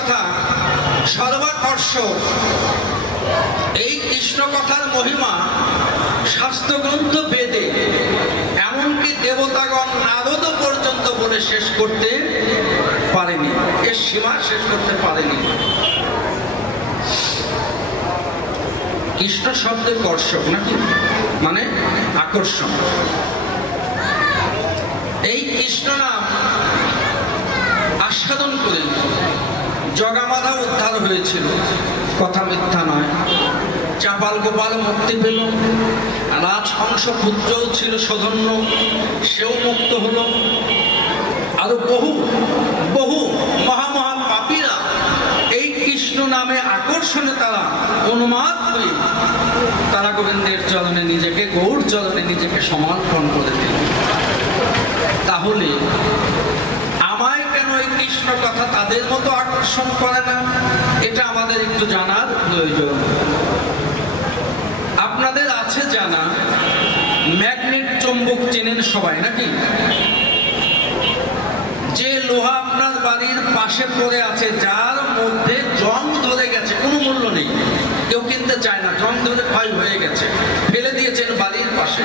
কথা সর্বাকর্ষক। এই কৃষ্ণ কথার মহিমা শাস্ত্রগ্রন্থ বেদে, এমনকি দেবতাগণ নারদ পর্যন্ত বলে শেষ করতে পারেনি, এর সীমা শেষ করতে পারেনি। কৃষ্ণ শব্দের কর্ষক নাকি, মানে আকর্ষণ। এই কৃষ্ণ নাম আস্বাদন করে জগামাধা উদ্ধার হয়েছিল, কথা মিথ্যা নয়। চাপাল গোপাল মুক্তি পেল, রাজহংস পুত্রও ছিল সধন্য, সেও মুক্ত হলো। আরো বহু বহু মহামহা পাপীরা এই কৃষ্ণ নামে আকর্ষণে তারা উন্মাদ হয়ে তারা গোবিন্দের চরণে নিজেকে, গৌর চরণে নিজেকে সমর্পণ করে দিল। তাহলে আমায় কেন এই কৃষ্ণ কথা তাদের মতো আকর্ষণ করে না, এটা আমাদের একটু জানার প্রয়োজন। আপনাদের আছে জানা, ম্যাগনেট চুম্বক চেনেন সবাই নাকি? যে লোহা আপনার বাড়ির পাশে পড়ে আছে, যার মধ্যে জং ধরে গেছে, কোনো মূল্য নেই, কেউ কিনতে চায় না, জং ধরে ক্ষয় হয়ে গেছে, ফেলে দিয়েছেন বাড়ির পাশে।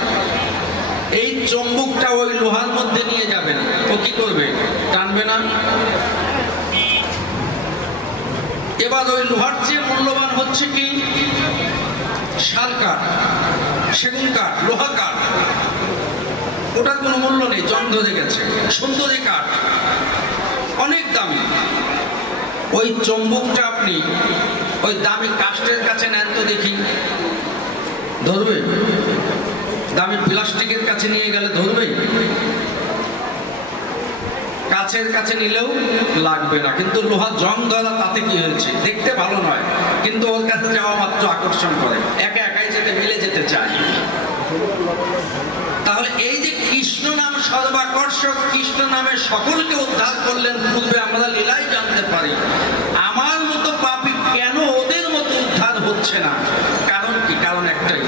এই চুম্বকটা ওই লোহার মধ্যে নিয়ে যাবেন, ও কি করবে? টানবে না? এবার ওই লোহার চেয়ে মূল্যবান হচ্ছে কি? শাল কাঠ, সেগুন কাঠ, লোহা কাঠ, ওটার কোনো মূল্য নেই, জং ধরে গেছে। সুন্দরী কাঠ অনেক দামি। ওই চুম্বকটা আপনি ওই দামি কাষ্ঠের কাছে নেন তো দেখি, ধরবে? দামি প্লাস্টিকের কাছে নিয়ে গেলে ধরবে? কাছের কাছে নিলেও লাগবে না। কিন্তু লোহা জং ধরা, তাতে কি হয়েছে? দেখতে ভালো নয়, কিন্তু ওর কাছে যাওয়া মাত্র আকর্ষণ করে, একা একাই যেতে, মিলে যেতে চায়। তাহলে এই যে কৃষ্ণ নাম সর্বাকর্ষক, কৃষ্ণ নামে সকলকে উদ্ধার করলেন, পূর্বে আমরা লীলাই জানতে পারি। আমার মতো পাপী কেন ওদের মতো উদ্ধার হচ্ছে না? কারণ কি? কারণ একটাই,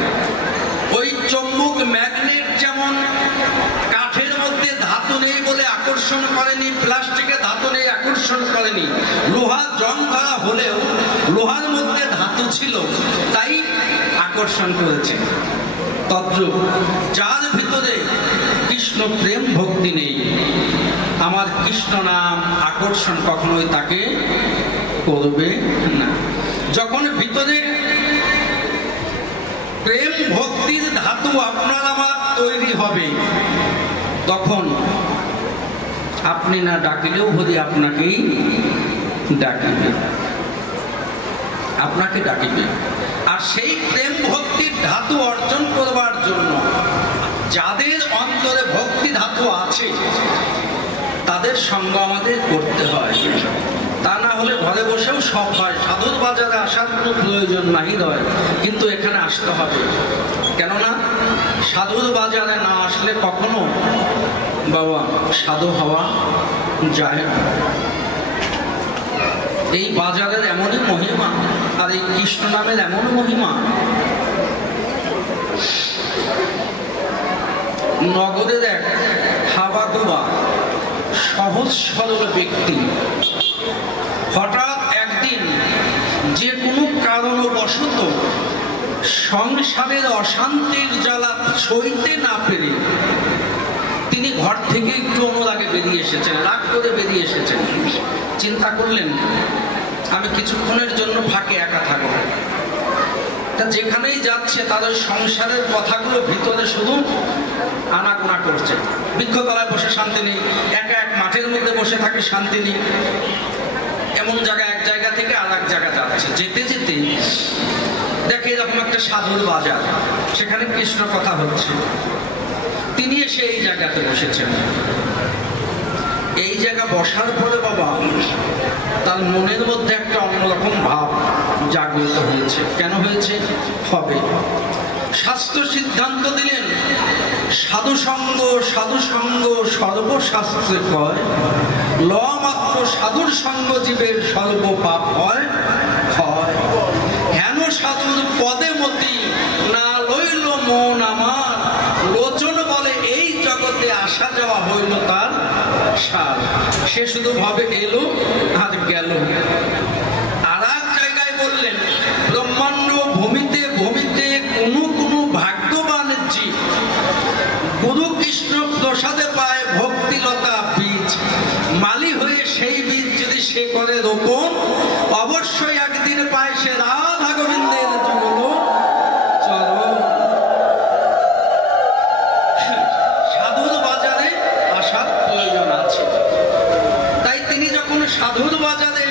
ওই চুম্বক ম্যাগনেট যেমন কাঠের মধ্যে ধাতু নেই বলে আকর্ষণ করেনি, প্লাস্টিকে ধাতু নেই আকর্ষণ করেনি, লোহা জং ধরা হলেও লোহার মধ্যে ধাতু ছিল, তাই আকর্ষণ করেছে। তদ্রূপ যার ভিতরে কৃষ্ণ প্রেম ভক্তি নেই, আমার কৃষ্ণ নাম আকর্ষণ কখনোই তাকে করবে না। যখন ভিতরে প্রেম ভক্তির ধাতু আপনার আমার তৈরি হবে, তখন আপনি না ডাকিলেও হরি আপনাকেই ডাকিবে, আপনাকে ডাকিবে। আর সেই প্রেম ভক্তির ধাতু অর্জন করবার জন্য যাদের অন্তরে ভক্তি ধাতু আছে, তাদের সঙ্গ আমাদের করতে হয়। তা না হলে ঘরে বসেও সব হয়, সাধুর বাজারে আসার কোনো প্রয়োজন নাই নয়, কিন্তু এখানে আসতে হবে। কেননা সাধুর বাজারে না আসলে কখনো বাবা সাধু হওয়া যায় না। এই বাজারের এমনই মহিমা, আর এই কৃষ্ণ নামের এমন মহিমা। নগরের এক হাবাগোবা সহজ সরল ব্যক্তি হঠাৎ একদিন যে কোনো কারণবশত সংসারের অশান্তির জ্বালা সইতে না পেরে তিনি ঘর থেকে একটু অনুরাগে বেরিয়ে এসেছেন, রাগ করে বেরিয়ে এসেছেন। চিন্তা করলেন আমি কিছুক্ষণের জন্য ফাঁকে একা থাকব। তা যেখানেই যাচ্ছে তাদের সংসারের কথাগুলো ভিতরে শুধু আনাগোনা করছে। বৃক্ষতলায় বসে শান্তি নেই, একা এক মাঠের মধ্যে বসে থাকে শান্তি নেই। এমন জায়গায় এক জায়গা থেকে আর এক জায়গা যাচ্ছে, যেতে যেতে দেখে এরকম একটা সাধুর বাজার, সেখানে কৃষ্ণ কথা হচ্ছে। তিনি এসে এই জায়গাতে বসেছেন। এই জায়গা বসার পরে বাবা তার মনের মধ্যে একটা অন্যরকম ভাব জাগ্রত হয়েছে। কেন হয়েছে? হবে। শাস্ত্র সিদ্ধান্ত দিলেন সাধুসঙ্গ সাধুসঙ্গ সর্বশাস্ত্রে কয়, ল মাত্র সাধুর সঙ্গ জীবের সর্বপাপ হয়। হেন সাধুর পদে মতি না লইল মন আমার, লোচন বলে এই জগতে আসা যাওয়া হইল তার সার। সে শুধু ভাবে এলো আর গেল।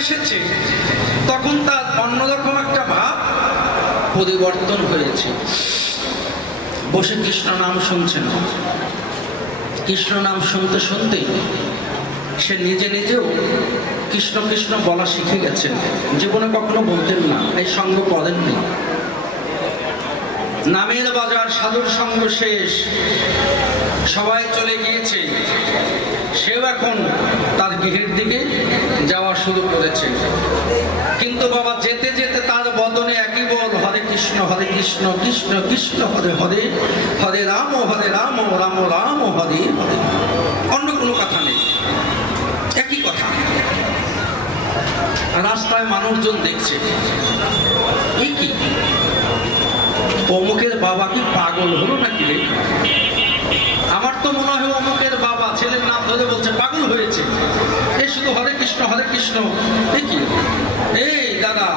এসেছে তখন তার অন্যরকম একটা ভাব পরিবর্তন হয়েছে। বসে কৃষ্ণ নাম শুনছেন, কৃষ্ণ নাম শুনতে শুনতে সে নিজে নিজেও কৃষ্ণ কৃষ্ণ বলা শিখে গেছেন। জীবনে কখনো বলতেন না, এই সঙ্গ করেননি। নামের বাজার, সাধুর সঙ্গ শেষ, সবাই চলে গিয়েছে, সেও এখন তার গৃহের দিকে যাওয়া শুরু করেছে। কিন্তু বাবা যেতে যেতে তার বদনে একই বল, হরে কৃষ্ণ কৃষ্ণ কৃষ্ণ হরে হরে, হরে রাম রাম রাম হরে হরে। অন্য কোনো কথা নেই, একই কথা। রাস্তায় মানুষজন দেখছে, এই কি অমুকের বাবা কি পাগল হলো নাকি রে? আমার তো মনে হয় অমুকের বাবা ছেলের নাম ধরে বলছে পাগল হয়েছে, এ শুধু হরে কৃষ্ণ কি? এই দাদা,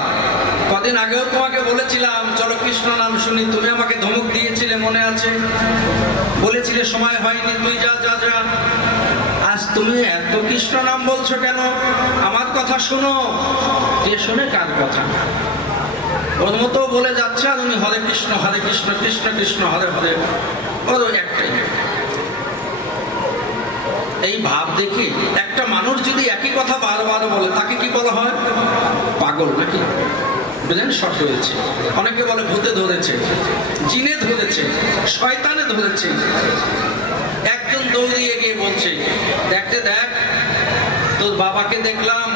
কদিন আগেও তোমাকে বলেছিলাম চলো কৃষ্ণ নাম শুনি, তুমি আমাকে ধমক দিয়েছিলে মনে আছে? বলেছিলে সময় হয়নি, তুই যা যা যা। আজ তুমি এত কৃষ্ণ নাম বলছো কেন? আমার কথা শোনো। কে শোনে কার কথা? ওর মতো বলে যাচ্ছে আর উনি হরে কৃষ্ণ কৃষ্ণ কৃষ্ণ হরে হরে, ওর একটাই। এই ভাব দেখে একটা মানুষ যদি একই কথা বারবার বলে তাকে কি বলা হয়? পাগল নাকি? বুঝলেন, শর্ট হয়েছে। অনেকে বলে ভূতে ধরেছে, জিনে ধরেছে, শয়তানে ধরেছে। একজন দৌড়িয়ে গিয়ে বলছে, দেখতে দেখ তোর বাবাকে দেখলাম,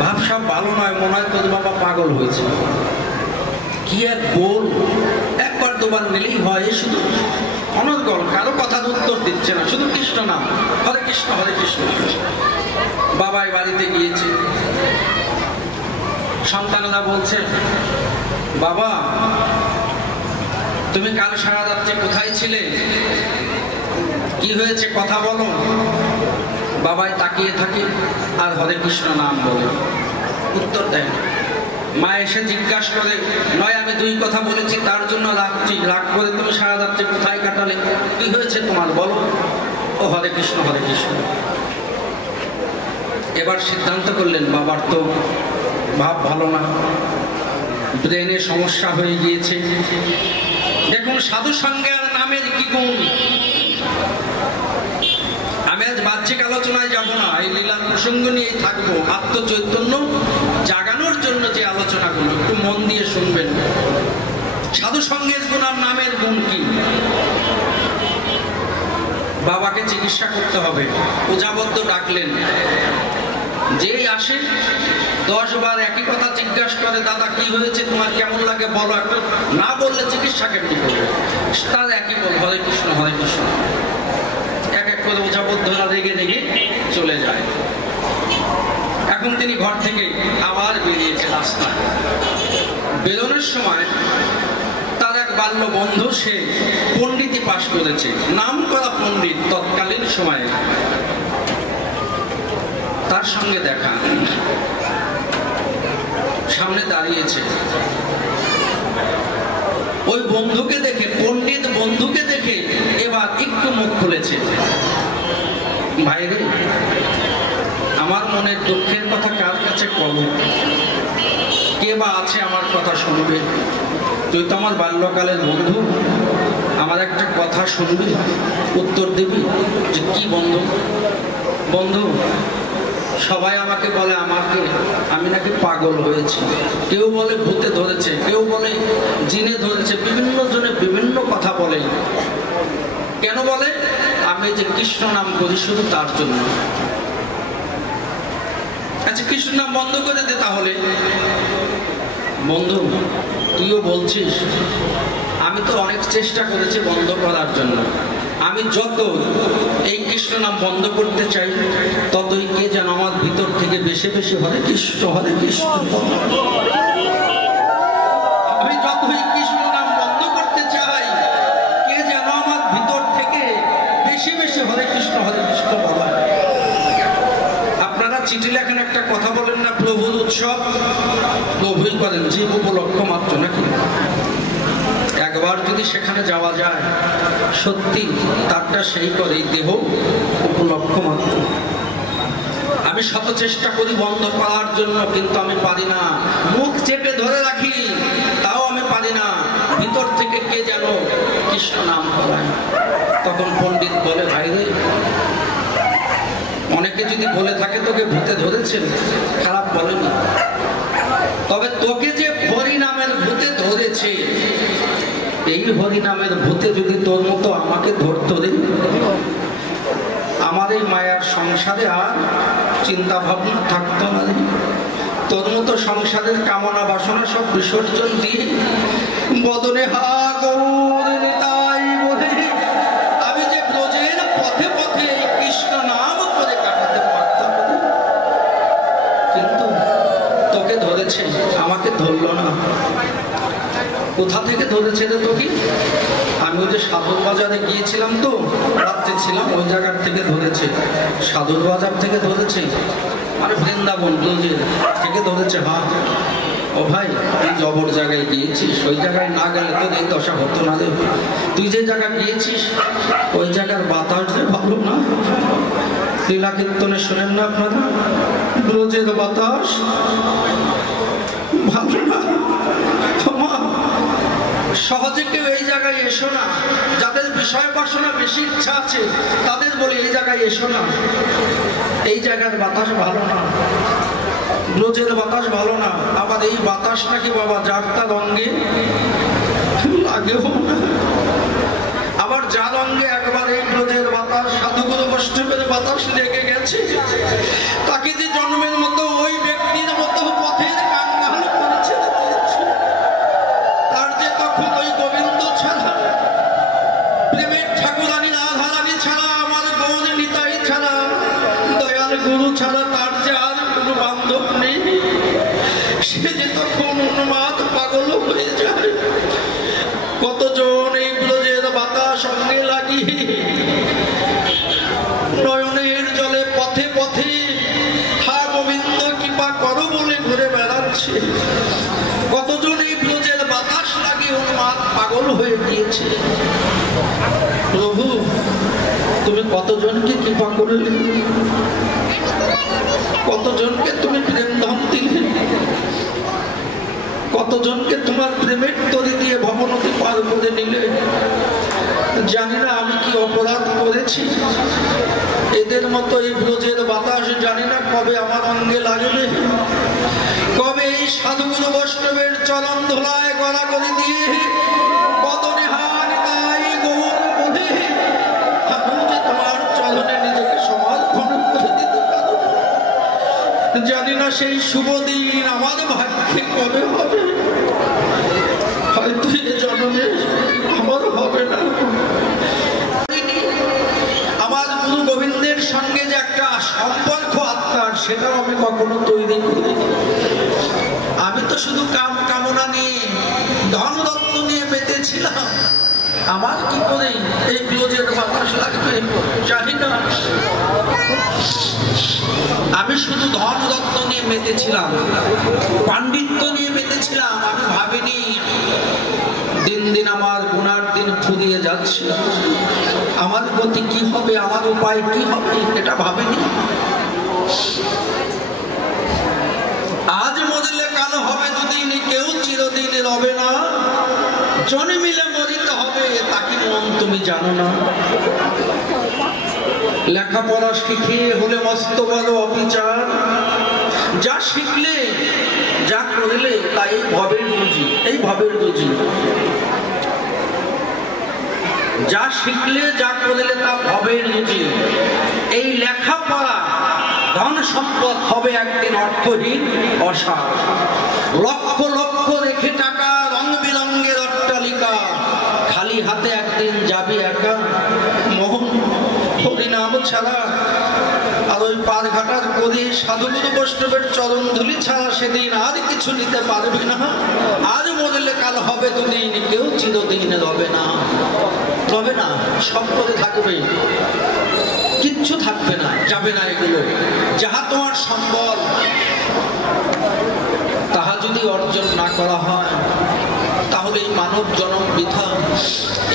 ভাবসাব ভালো নয়, মনে হয় তোর বাবা পাগল হয়েছে। কি এক বল, একবার দুবার নিলেই হয়, শুধু অনর্গল, কারো কথার উত্তর দিচ্ছে না, শুধু কৃষ্ণ নাম, হরে কৃষ্ণ বাবাই বাড়িতে গিয়েছে, সন্তানেরা বলছে, বাবা তুমি কাল সারা রাত্রে কোথায় ছিলে? কি হয়েছে কথা বলো। বাবাই তাকিয়ে থাকে আর হরে কৃষ্ণ নাম বলে, উত্তর দেয়। মা এসে জিজ্ঞাসা করে, নয় আমি দুই কথা বলেছি তার জন্য রাগ করে তুমি সারা রাত্রে কোথায় কাটালে? কি হয়েছে তোমার বলো। ও হরে কৃষ্ণ এবার সিদ্ধান্ত করলেন, বাবার তো ভাব ভালো না, ব্রেনে সমস্যা হয়ে গিয়েছে। দেখুন সাধু সঙ্গে আর নামের কি গুণ। আমি আজ বাহ্যিক আলোচনায় যাব না, এই লীলার প্রসঙ্গ নিয়েই থাকবো। আত্মচৈতন্য জাগানোর জন্য যে আলোচনাগুলো একটু মন দিয়ে শুনবেন। সাধু সঙ্গের গুণ আর নামের গুণ কি? বাবাকে চিকিৎসা করতে হবে, ওঝাবদ্ধ ডাকলেন। যেই আসে 10 বার একই কথা জিজ্ঞাসা করে, দাদা কি হয়েছে তোমার, কেমন লাগে বলো। একটু না বললে চিকিৎসা কেমনি করবে? তার একই বল, হরে কৃষ্ণ এক এক করে ওঝাবদ্ধরা রেগে চলে যায়। এখন তিনি ঘর থেকে আবার বেরিয়েছে রাস্তায়। বেরোনোর সময় তার এক বাল্য বন্ধু, সে পণ্ডিতি পাশ করেছে, নাম করা পণ্ডিত তৎকালীন সময়ে। তার সঙ্গে দেখা, সামনে দাঁড়িয়েছে। ওই বন্ধুকে দেখে, পণ্ডিত বন্ধুকে দেখে এবার একটু মুখ খুলেছে, ভাইরে আমার মনের দুঃখের কথা কার কাছে কব? কে বা আছে আমার কথা শুনবে? তুই তো আমার বাল্যকালের বন্ধু, আমার একটা কথা শুনবি, উত্তর দিবি। যে কি বন্ধু? বন্ধু সবাই আমাকে বলে আমি নাকি পাগল হয়েছি, কেউ বলে ভূতে ধরেছে, কেউ বলে জিনে ধরেছে, বিভিন্ন জনে বিভিন্ন কথা বলে। কেন বলে? আমি যে কৃষ্ণ নাম করি শুধু তার জন্য। আচ্ছা কৃষ্ণ নাম বন্ধ করে দে তাহলে। বন্ধু তুইও বলছিস, আমি তো অনেক চেষ্টা করেছি বন্ধ করার জন্য। আমি যত এই কৃষ্ণ নাম বন্ধ করতে চাই, ততই কে যেন আমার ভিতর থেকে বেশি বেশি হরে কৃষ্ণ আমি যতই কৃষ্ণ নাম বন্ধ করতে চাই, কে যেন আমার ভিতর থেকে বেশি বেশি হরে কৃষ্ণ বলা। আপনারা চিঠি লেখেন, একটা কথা বলেন না, প্রভুর উৎসব প্রভুই করেন, জীব উপলক্ষ মাত্র নাকি? একবার যদি সেখানে যাওয়া যায়, সত্যি তারটা সেই করে, দেহ উপলক্ষ মাত্র। আমি আমি শত চেষ্টা করি বন্ধ করার জন্য, কিন্তু আমি পারি না। মুখ চেপে ধরে রাখি, তাও আমি পারি না। ভিতর থেকে কে যেন কৃষ্ণ নাম করায়। তখন পণ্ডিত বলে, ভাই রে, অনেকে যদি বলে থাকে তোকে ভূতে ধরেছে, খারাপ বলেনি, তবে তোকে যে হরি নামের ভূতে ধরেছে, এই হরি নামের ভূতে যদি তোর মতো আমাকে ধরতো রে, আমার এই মায়ার সংসারে আর চিন্তা ভাবনা থাকতো না। তোর মতো সংসারের কামনা বাসনা সব বিসর্জন দিয়ে বদনে হা গৌর নিতাই বলে আমি যে ব্রজের পথে পথে কৃষ্ণ নাম করে কাটাতে পারতাম, কিন্তু তোকে ধরেছে, আমাকে ধরলো না। কোথা থেকে ধরেছে রে তোকে? আমি ওই যে সাধুর বাজারে গিয়েছিলাম, তো রাত্রে ছিলাম, ওই জায়গার থেকে ধরেছে। সাধুর বাজার থেকে ধরেছে, মানে বৃন্দাবন ব্রজের থেকে ধরেছে। হ্যাঁ ও ভাই, তুই জবর জায়গায় গিয়েছিস, ওই জায়গায় না গেলে তোর এই দশা হতো না রে। তুই যে জায়গায় গিয়েছিস ওই জায়গার বাতাস ভালো না। লীলা কীর্তনে শোনেন না আপনারা, ব্রজের বাতাস ভালো না। সহজে কেউ এই জায়গায় এসো না। যাদের বিষয় বাসনা বেশি ইচ্ছা আছে তাদের বলি এই জায়গায় এসো না, এই জায়গার বাতাস ভালো না, ব্রজের বাতাস ভালো না। আবার এই বাতাস নাকি বাবা যার তার অঙ্গে লাগেও না। আবার যার অঙ্গে একবার এই ব্রজের বাতাস, সাধুগুরু বৈষ্ণবের বাতাস লেগে গেছে, তাকে যে জন্মের মতো ওই ব্যক্তির মতো পথের কাঙ্গাল করেছে, তার যে তখন ওই গোবিন্দ ছাড়া, প্রেমের ঠাকুরানী রাধারানী ছাড়া, আমার গৌর নিতাই ছাড়া, দয়াল গুরু ছাড়া তার যে আর কোনো বান্ধব নেই। সে যে তখন উন্মাদ পাগল হয়ে যায়। কতজন এই ব্রজের বাতাস সঙ্গে লাগিয়ে নয়নের জলে পথে পথে হা গোবিন্দ কৃপা করো বলে ঘুরে বেড়াচ্ছে। কতজন এই ব্রজের বাতাস লাগিয়ে উন্মাদ পাগল হয়ে গিয়েছে। প্রভু, তুমি কতজনকে কৃপা করলে, কতজনকে তুমি প্রেম ধন দিলে, কতজনকে তোমার প্রেমের তরি দিয়ে ভবনতি পার করে নিলে। জানি না আমি কি অপরাধ করেছি। এদের মতো এই ব্রজের বাতাস জানি না কবে আমার অঙ্গে লাগবে, কবে এই সাধুগুরু বৈষ্ণবের চরণ ধোলায় গড়াগড়ি দিয়ে বদনে হান গাই গৌর বলে আমি যে তোমার চরণে নিজেকে সমর্পণ করে দিতে পারব। জানি না সেই শুভ দিন আমার ভাগ্যে কবে হবে। হয়তো এ জন্মে আমার হবে না। আমার গুরু গোবিন্দের সঙ্গে যে একটা সম্পর্ক আত্মার, সেটাও আমি কখনো তৈরি করিনি। আমি তো শুধু কামনা নিয়ে, ধন রত্ন নিয়ে মেতেছিলাম। আমার কি করে এই ব্রজের বাতাস লাগবে জানি না। আমি শুধু ধন রত্ন নিয়ে মেতেছিলাম, পাণ্ডিত্য নিয়ে মেতেছিলাম। আমি ভাবিনি দিন দিন আমার গুনার দিন ফুরিয়ে যাচ্ছে, আমার গতি কি হবে, আমার উপায় কি হবে, এটা ভাবিনি। আজ মরলে কাল হবে দুদিন, কেউ চিরদিন রবে না। জন্মিলে মরিতে হবে, তা কি মন তুমি জানো না। লেখাপড়া শিখে হলে মস্ত বড় অবিচার। যা শিখলে, যা করলে তা এই ভবের রুজি, এই ভবের রুজি। যা শিখলে, যা করলে তা ভবের রুজি। এই লেখাপড়া ধন সম্পদ হবে একদিন অর্থহীন, অসার। লক্ষ লক্ষ রেখে টাকা, রং বিরঙ্গের অট্টালিকা, খালি হাতে একদিন যাবি একা। মোহন হরিনাম ছাড়া আর ওই পার ঘাটার করে সাধুগুরু বৈষ্ণবের চরণ ধুলি ছাড়া সেদিন আর কিছু নিতে পারবি না। আজ মরলে কাল হবে দুদিন, কেউ চিরদিন রবে না। রবে না, সব করে থাকবে, কিচ্ছু থাকবে না, যাবে না এগুলো। যাহা তোমার সম্বল, তাহা যদি অর্জন না করা হয় তাহলে এই মানব জন্ম বৃথা।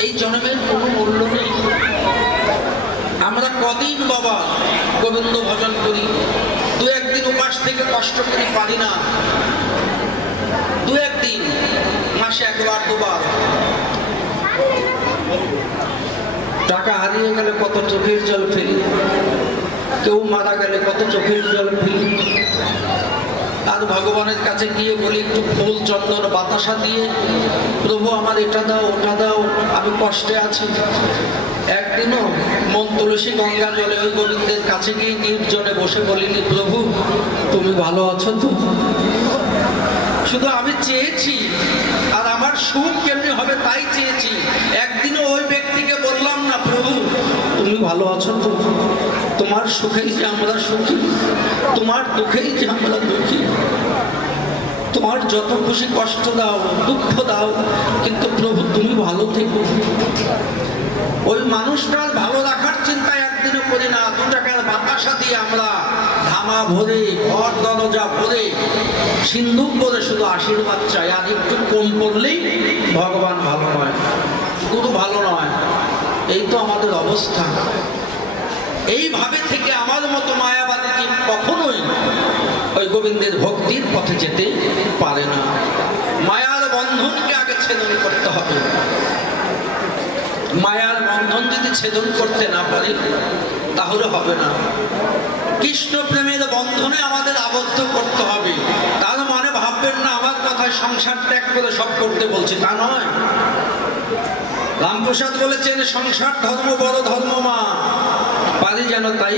এই জন্মের কোনো মূল্য নেই। আমরা কদিন বাবা গোবিন্দ ভজন করি, 2 থেকে কষ্ট করি পারি না, দু একদিন, মাসে একবার দুবার। টাকা হারিয়ে গেলে কত চোখের জল ফেলি, কেউ মারা গেলে কত চোখের জল ফেলি। আর ভগবানের কাছে গিয়ে বলি একটু ফুল চন্দন বাতাসা দিয়ে, প্রভু আমার এটা দাও ওটা দাও, আমি কষ্টে আছি। একদিনও মন তুলসী গঙ্গা জলে ওই গোবিন্দের কাছে গিয়ে নির্জনে বসে বলিনি, প্রভু তুমি ভালো আছো তো? শুধু আমি চেয়েছি, আর আমার সুখ কেমনি হবে তাই চেয়েছি। একদিনও ওই ব্যক্তিকে বললাম না, প্রভু তুমি ভালো আছো তো? তোমার সুখেই যে আমরা সুখী, তোমার দুঃখেই যে আমরা দুঃখী। তোমার যত খুশি কষ্ট দাও, দুঃখ দাও, কিন্তু প্রভু তুমি ভালো থেকো। ওই মানুষটার ভালো রাখার চিন্তা একদিনও করি না। 2 টাকার বাতাসা দিয়ে আমরা ধামা ভরে, ঘর দরজা ভরে, সিন্ধুক করে শুধু আশীর্বাদ চাই। আর একটু কম পড়লেই ভগবান ভালো নয়, গুরু ভালো নয়। এই তো আমাদের অবস্থা। এইভাবে থেকে আমার মতো মায়াবাদী কখনোই ওই গোবিন্দের ভক্তির পথে যেতে পারে না। মায়ার বন্ধনকে আগে ছেদন করতে হবে। মায়ার বন্ধন যদি ছেদন করতে না পারি তাহলে হবে না। কৃষ্ণ প্রেমের বন্ধনে আমাদের আবদ্ধ করতে হবে। তার মানে ভাববেন না আমার কথায় সংসার ত্যাগ করে সব করতে বলছি, তা নয়। রামপ্রসাদ বলেছেন, সংসার ধর্ম বড় ধর্ম মা, পারি যেন তাই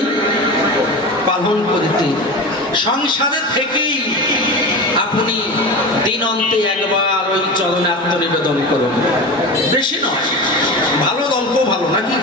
পালন করিতে। সংসারে থেকেই আপনি দিন অন্তে একবার ওই চরণে আত্মনিবেদন করুন। বেশি নয়, ভালো অল্প ভালো নাকি?